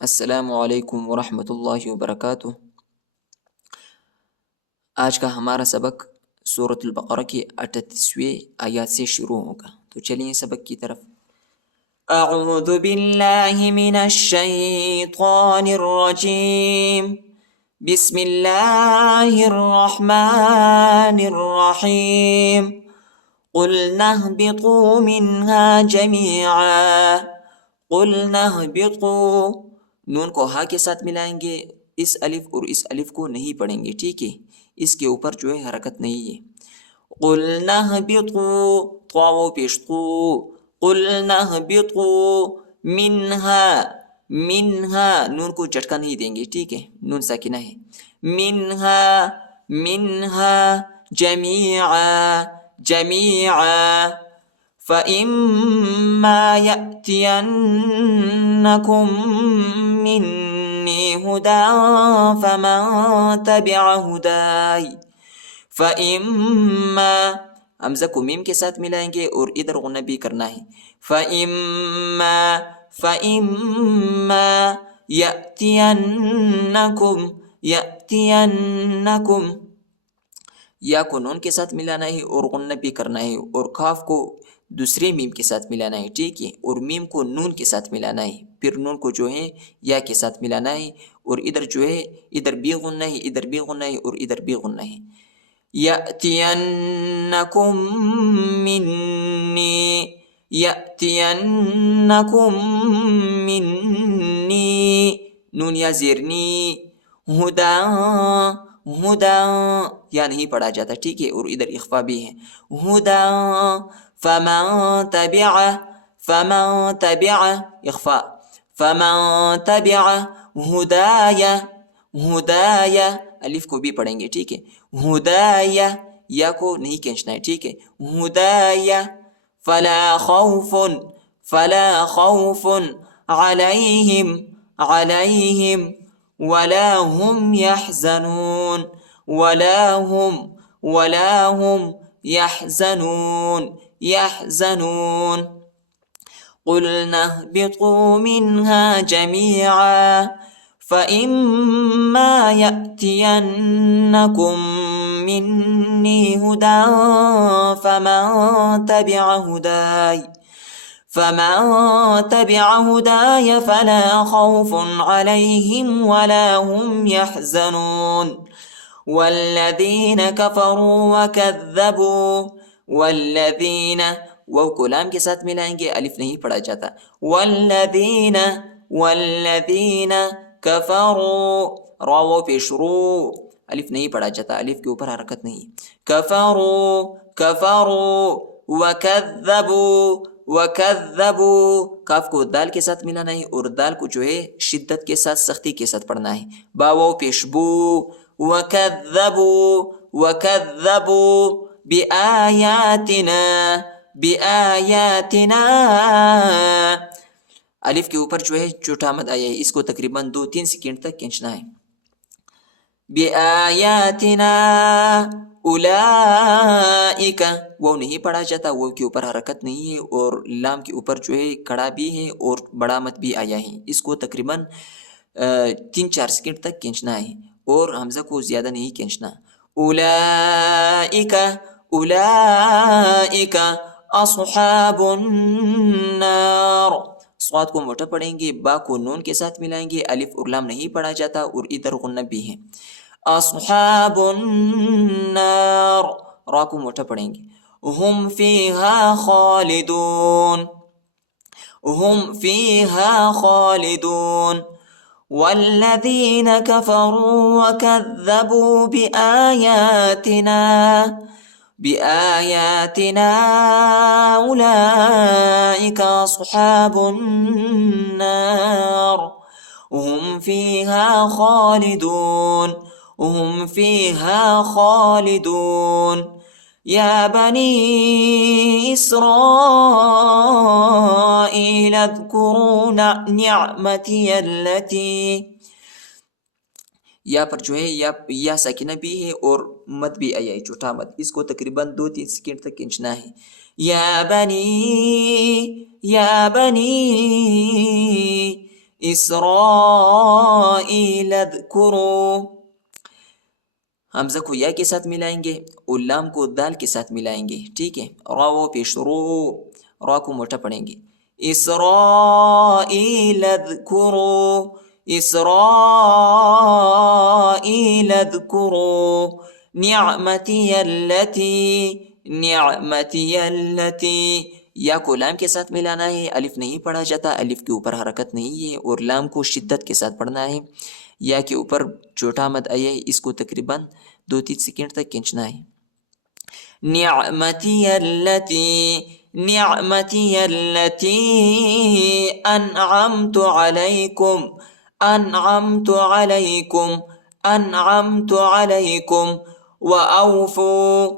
السلام علیکم ورحمۃ اللہ وبرکاتہ۔ آج کا ہمارا سبق سورۃ البقرہ کی 38ویں آیات سے شروع ہوگا، تو چلیے سبق کی طرف۔ اعوذ باللہ من الشیطان الرجیم، بسم اللہ الرحمن الرحیم، قلنا اهبطوا منها جميعا، قلنا اهبطوا، نون کو ہا کے ساتھ ملائیں گے، اس الف اور اس الف کو نہیں پڑھیں گے، ٹھیک ہے، اس کے اوپر جو ہے حرکت نہیں ہے۔ قلنا اهبطوا، طواو پیش قو، قلنا اهبطوا منها، منها، نون کو جھٹکا نہیں دیں گے، ٹھیک ہے، نون ساکنہ ہے۔ منها، منها، جميعا، جميعا، فَإِمَّا يَأْتِيَنَّكُم مِّنِّي هُدًى فَمَن تَبِعَ هُدَايَ، فَإِمَّا، حمزہ کو میم کے ساتھ ملائیں گے اور ادھر غنہ بھی کرنا ہے۔ فَإِمَّا، فَإِمَّا يَأْتِيَنَّكُم، يَأْتِيَنَّكُم، یا کو نون کے ساتھ ملانا ہے اور غنہ بھی کرنا ہے، اور کاف کو دوسرے میم کے ساتھ ملانا ہے، ٹھیک ہے، اور میم کو نون کے ساتھ ملانا ہے، پھر نون کو جو ہے یا کے ساتھ ملانا ہے، اور ادھر جو ہے ادھر بھی غنہ ہے، ادھر بھی غنہ ہے، اور ادھر بھی غنہ ہے۔ یأتینکم منی، یأتینکم منی، نون یا زیرنی، ہدا، ہدا، یا نہیں پڑھا جاتا، ٹھیک ہے، اور ادھر اخفا بھی ہے۔ ہدا، فمن تبع، فمن تبع، اخفا، فمن تبع ہدایا، ہدایا، الف کو بھی پڑھیں گے، ٹھیک ہے، ہدایا، یا کو نہیں کھینچنا ہے، ٹھیک ہے، ہدایا، فلا خوف، فلا خوف علیہم، علیہم، ولا هم يحزنون، ولا هم، ولا هم يحزنون، يحزنون، قلنا اهبطوا منها جميعا فإما يأتينكم مني هدى فمن تبع هداي، فمن تبع هداي فلا خوف عليهم ولا هم يحزنون، والذين كفروا وكذبوا، والذين، وہ کو لام کے ساتھ ملائیں گے، الف نہیں پڑھا جاتا۔ والذین، والذین کفروا، راو پیش رو، الف نہیں پڑھا جاتا، الف کے اوپر حرکت نہیں۔ کفروا، کفروا، وکذبوا، وکذبوا، کاف کو دال کے ساتھ ملانا ہے، اور دال کو جو ہے شدت کے ساتھ، سختی کے ساتھ پڑھنا ہے۔ باو پیش بو، وکذبوا، وکذبوا بآیاتنا، بآیاتنا، الف کے اوپر جو ہے چھوٹا مد آیا ہے، اس کو تقریباً 2-3 سیکنڈ تک کھینچنا ہے۔ بآیاتنا اولئک، وہ نہیں پڑھا جاتا، وہ کے اوپر حرکت نہیں ہے، اور لام کے اوپر جو ہے کڑا بھی ہے اور بڑا مد بھی آیا ہے، اس کو تقریباً 3-4 سیکنڈ تک کھینچنا ہے، اور حمزہ کو زیادہ نہیں کھینچنا۔ اولئک، اولئک اصحاب النار، صاد کو موٹا پڑھیں گے، با کو نون کے ساتھ ملائیں گے، الف اور لام نہیں پڑھا جاتا، اور ادھر غنہ بھی ہے۔ اصحاب النار، را کو موٹا پڑھیں گے۔ ہم فیہا خالدون، ہم فیہا خالدون، والذین کفروا وکذبوا بآیاتنا، بآیاتنا اولئک اصحاب النار، هم فيها خالدون، هم فيها خالدون، يا بني إسرائيل اذكروا نعمتي التي، یا پر جو ہے یا ساکنہ بھی ہے اور مد بھی آیا ہے، چھوٹا مد، اس کو تقریباً 2-3 سیکنڈ تک کھینچنا ہے۔ یا بنی، یا بنی اسرائیل اذکروا، حمزہ کو یا کے ساتھ ملائیں گے اور لام کو دال کے ساتھ ملائیں گے، ٹھیک ہے، را و پیش رو، را کو موٹا پڑھیں گے، اسرائیل اذکروا، اسرائیل اذکروا نعمتی التی، نعمتی التی، یا کو لام کے ساتھ ملانا ہے، الف نہیں پڑھا جاتا، الف کے اوپر حرکت نہیں ہے، اور لام کو شدت کے ساتھ پڑھنا ہے، یا کے اوپر چھوٹا مد آیا ہے، اس کو تقریباً 2-3 سیکنڈ تک کھینچنا ہے، نعمتی التی، نعمتی التی انعمت علیکم، انعمت علیکم، انعمت علیکم، وأوفوا،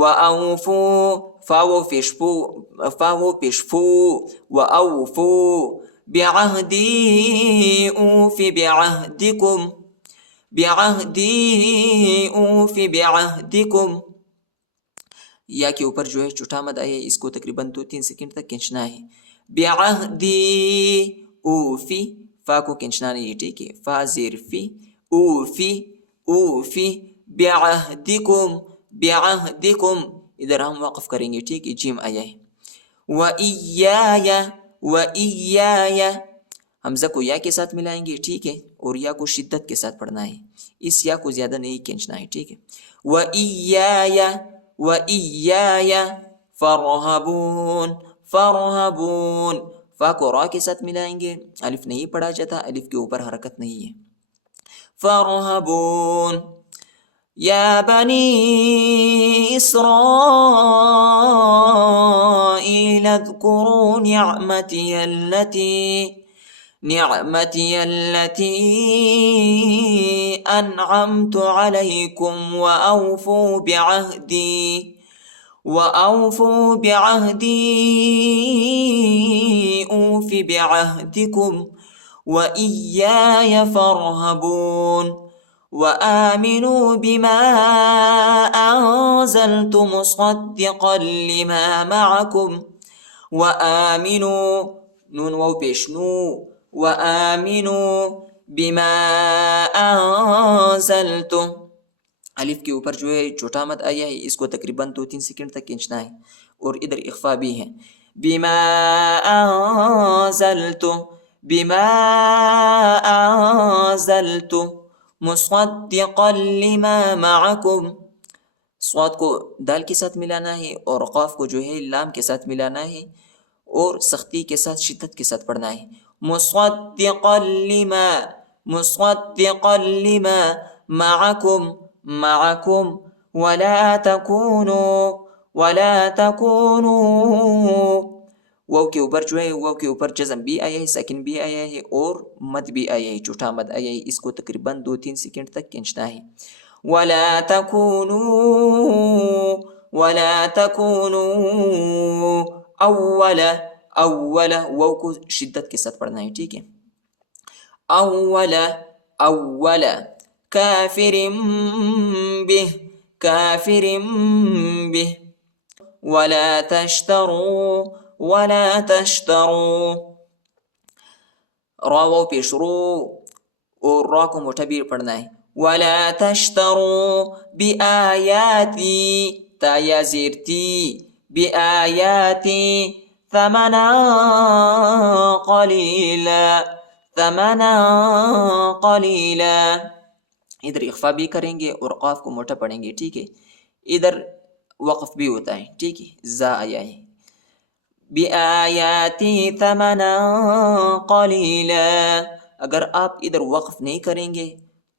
وأوفوا، فاو فشفو، فاو فشفو، وأوفوا بعهدي أوف بعهدكم، بعهدي أوف بعهدكم، یا کے اوپر جو ہے چھوٹا مد آیا ہے، اس کو تقریباً 2-3 سیکنڈ تک کھینچنا ہے، بعهدي اوفی، فا کو کھینچنا نہیں ہے، ٹھیک ہے، فا زیر فی، اوفی، اوفی بعهدكم، بعهدكم، ادھر ہم وقف کریں گے، ٹھیک ہے، جیم آیا ہے، وَإِيَّايَ، وَإِيَّايَ، حمزہ کو یا کے ساتھ ملائیں گے، ٹھیک ہے، اور یا کو شدت کے ساتھ پڑھنا ہے، اس یا کو زیادہ نہیں کھینچنا ہے، ٹھیک ہے، وَإِيَّايَ، وَإِيَّايَ فَارْهَبُونَ، فَارْهَبُونَ، فا کو را کے ساتھ ملائیں گے، الف نہیں پڑھا جاتا، الف کے اوپر حرکت نہیں ہے، فَارْهَبُونَ، یا بنی اسرائیل اذکروا نعمتی التی، نعمتی التی انعمت علیکم وأوفوا بعہدی، وأوفوا بعہدی أوف بعہدکم وإیاي فارہبون، وآمنوا بما أنزلت مصدقا لما معكم، وآمنوا، نون واو پیش نو، وآمنوا بما أنزلت، الف کے اوپر جو ہے چھوٹا مد آیا ہے، اس کو تقریباً 2-3 سیکنڈ تک کھینچنا ہے، اور ادھر اخفا بھی ہے، بما انزلت، بما انزلت مصدقا لما معکم، صاد کو دال کے ساتھ ملانا ہے، اور قاف کو جو ہے لام کے ساتھ ملانا ہے، اور سختی کے ساتھ شدت کے ساتھ پڑھنا ہے، مصدقا لما، مصدقا لما معکم، معکم، ولا تکونوا، ولا تکونوا، واو کے اوپر جو ہے، واو کے اوپر جزم بھی آیا ہے، ساکن بھی آیا ہے، اور مد بھی آیا ہے، چھوٹا مد آیا ہے، اس کو تقریباً 2-3 سیکنڈ تک کھینچنا ہے، ولا تکونوا، ولا تکونوا اول، اول، واو کو شدت کے ساتھ پڑھنا ہے، ٹھیک ہے، اول، اول کافر به، کافر به، ولا تشتروا، ولا تشتروا، را واو پیش رو، اور را کو موٹا بھی پڑھنا ہے، ولا تشتروا بآیاتی، تا یا زیر تی، بآیاتی ثمنا قلیلا، ثمنا قلیلا، ادھر اخفا بھی کریں گے اور قاف کو موٹا پڑھیں گے، ٹھیک ہے، ادھر وقف بھی ہوتا ہے، ٹھیک ہے، زا آیا ہے، بآیاتی ثمنا قلیلا، اگر آپ ادھر وقف نہیں کریں گے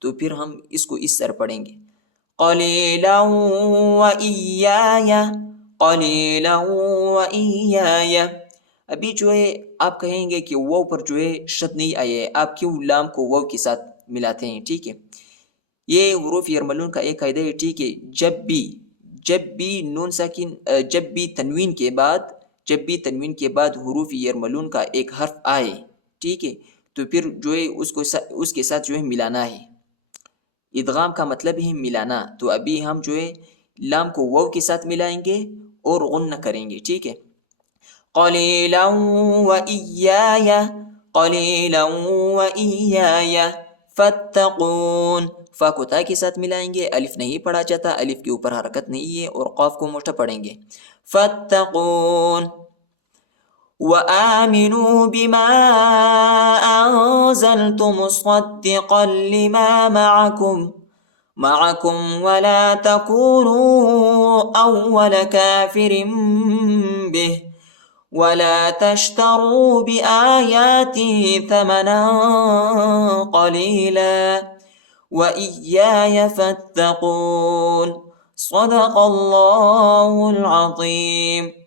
تو پھر ہم اس کو اس طرح پڑھیں گے، قلیلا وإیایا، قلیلا وإیایا، ابھی جو ہے آپ کہیں گے کہ واو پر جو ہے شد نہیں آیا ہے، آپ کیوں لام کو واو کے ساتھ ملاتے ہیں، ٹھیک ہے، یہ حروف یرملون کا ایک قاعدہ ہے، ٹھیک ہے، جب بھی نون ساکن، جب بھی تنوین کے بعد، جب بھی تنوین کے بعد حروف یرملون کا ایک حرف آئے، ٹھیک ہے، تو پھر جو ہے اس کے ساتھ جو ہے ملانا ہے، ادغام کا مطلب ہے ملانا، تو ابھی ہم جو ہے لام کو واو کے ساتھ ملائیں گے اور غنہ کریں گے، ٹھیک ہے، قلیلا وإیایا، قلیلا وإیای فاتقون. فا کو تا کے ساتھ ملائیں گے، الف نہیں پڑھا جاتا، الف کے اوپر حرکت نہیں ہے، اور قاف کو موٹا پڑھیں گے. فاتقون. وآمنوا بما أنزلت مصدقا لما معكم ولا تكونوا أول كافر به ولا تشتروا بآياتي ثمنا قليلا وإياي فاتقون. صدق الله العظيم.